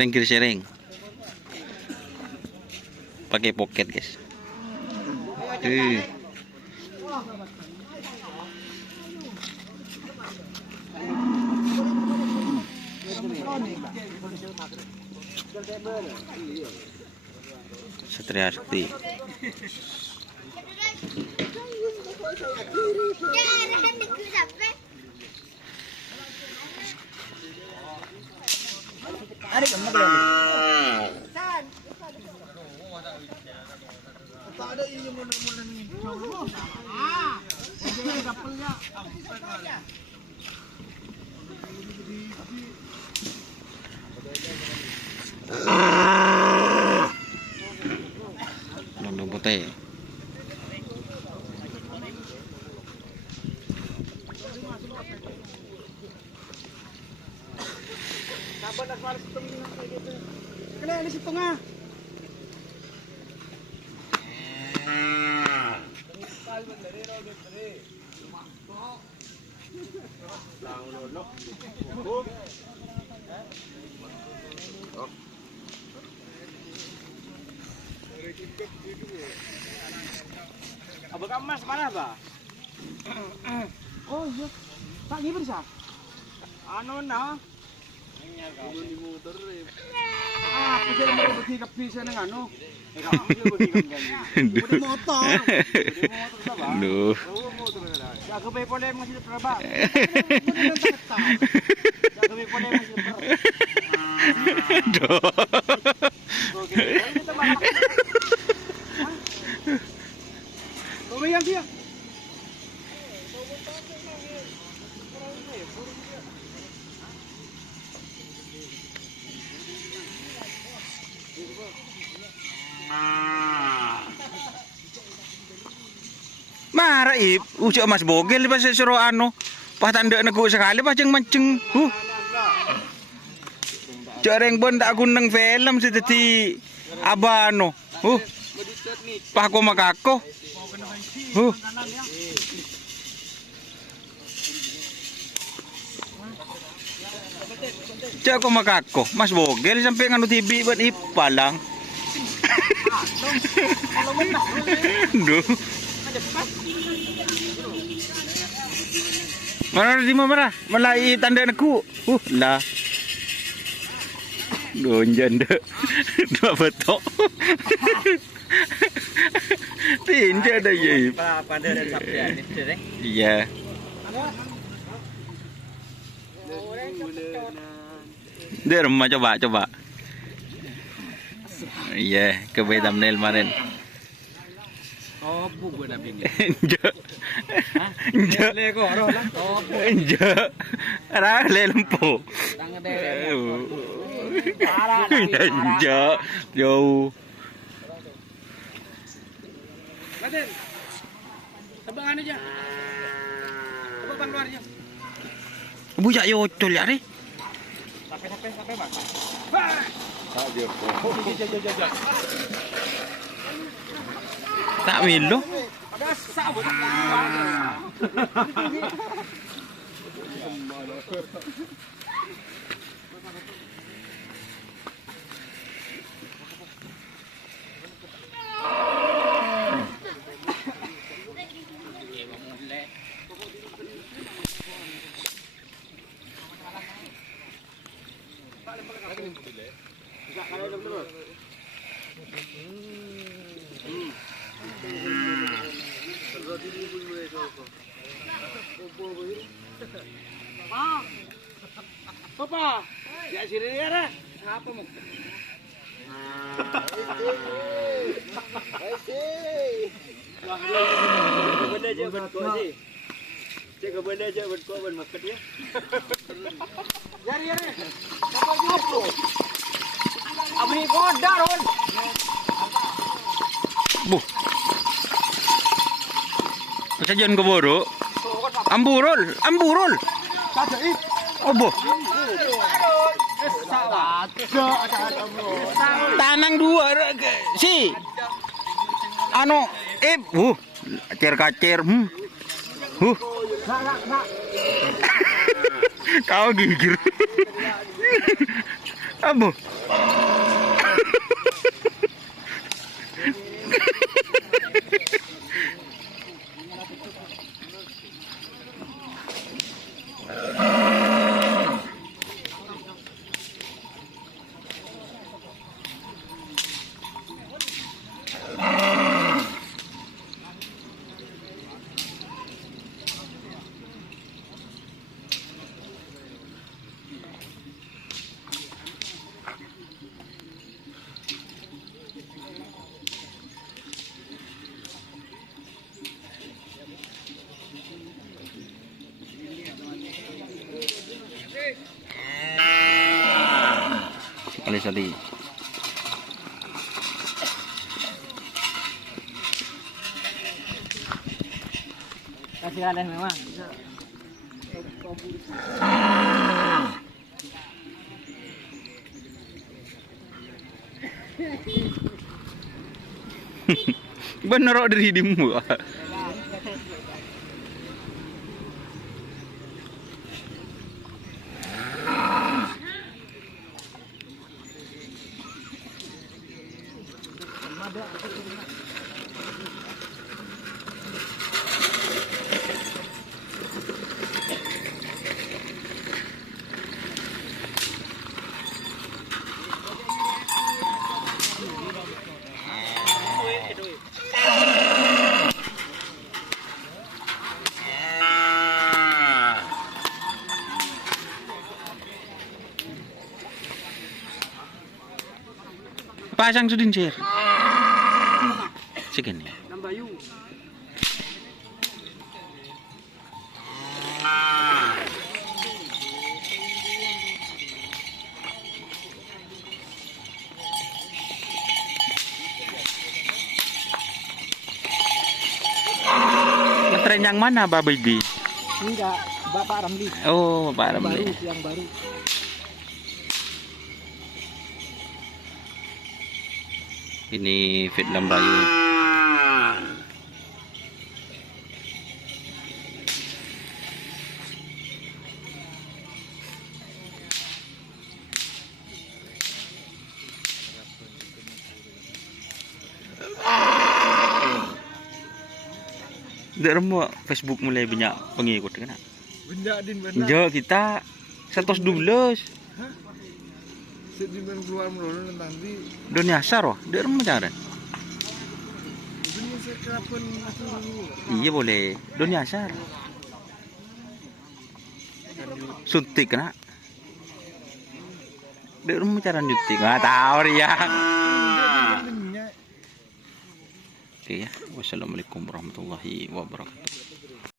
Tengkir sharing. Pakai pocket, guys. Satria Sakti. Londo putih. Kena di situ ngah. Abang Kamas mana, Pak? Oh iya. Pak ngibur sah? Anu nah. Aku jadi mau pergi ke bisa neng anu. Udah motor. Duh. Aku pe pole masih teraba. Aku pe pole masih teraba. Duh. Lumayan dia. Marah ip, ucap Mas Bogel pas suruh anu, pas tanda nego sekali pas ceng manceng, Jareng bon tak guneng film seperti abano, pas aku makako, Cak aku makako, Mas Bogel sampai nganu TV buat ipalang. Duh. Mana di mana? Malai tanda aku. Lah. Donjan deh. Dua betok. Tinja dah ye. Pada dan sabda ni deh. Iya. Dia rumah coba. Iya, ke thumbnail kemarin. Oh, buku dah bing. Enjak. Lego roh lah. Oh, Enjak. Arah le lempo. tangan deh. Enjak. Jauh. Raden. Tebangan aja. Coba bang luarnya. Bujak yo col ya, Re. Sampai bang. Tak milo. Ada sabut. Papa, ya sini ya, apa mau? Benda aja berkok sih. Cek benda aja berkok ban makan ya. Jari. Apa gitu? Abri kodar on. Buh. Sajian ke bodoh. Amburul. Kajai. Oh, boh. Tanang dua si. Anu, kacir. Kau gigir. Abu. Sekali-sekali. Kasih ada memang. Bener kok dari hidungmu. Pasang sudin sir. Segini. Nambayu. Ngetren yang mana Bapak Idi? Enggak, Bapak Ramli. Oh, Pak Ramli. Yang baru. Ini Vietnam Bayu. Dermo Facebook mulai banyak pengikut kan? Benda din benda. Jo kita 112. Sedih ben keluar melulu nanti. Dunia asar wah, dermo cara. Dunia sekerapan itu dulu. Iya boleh. Dunia asar. Suntik kena. Dermo cara nyuntik. Nggak tahu ya. Oke ya. Wassalamualaikum warahmatullahi wabarakatuh.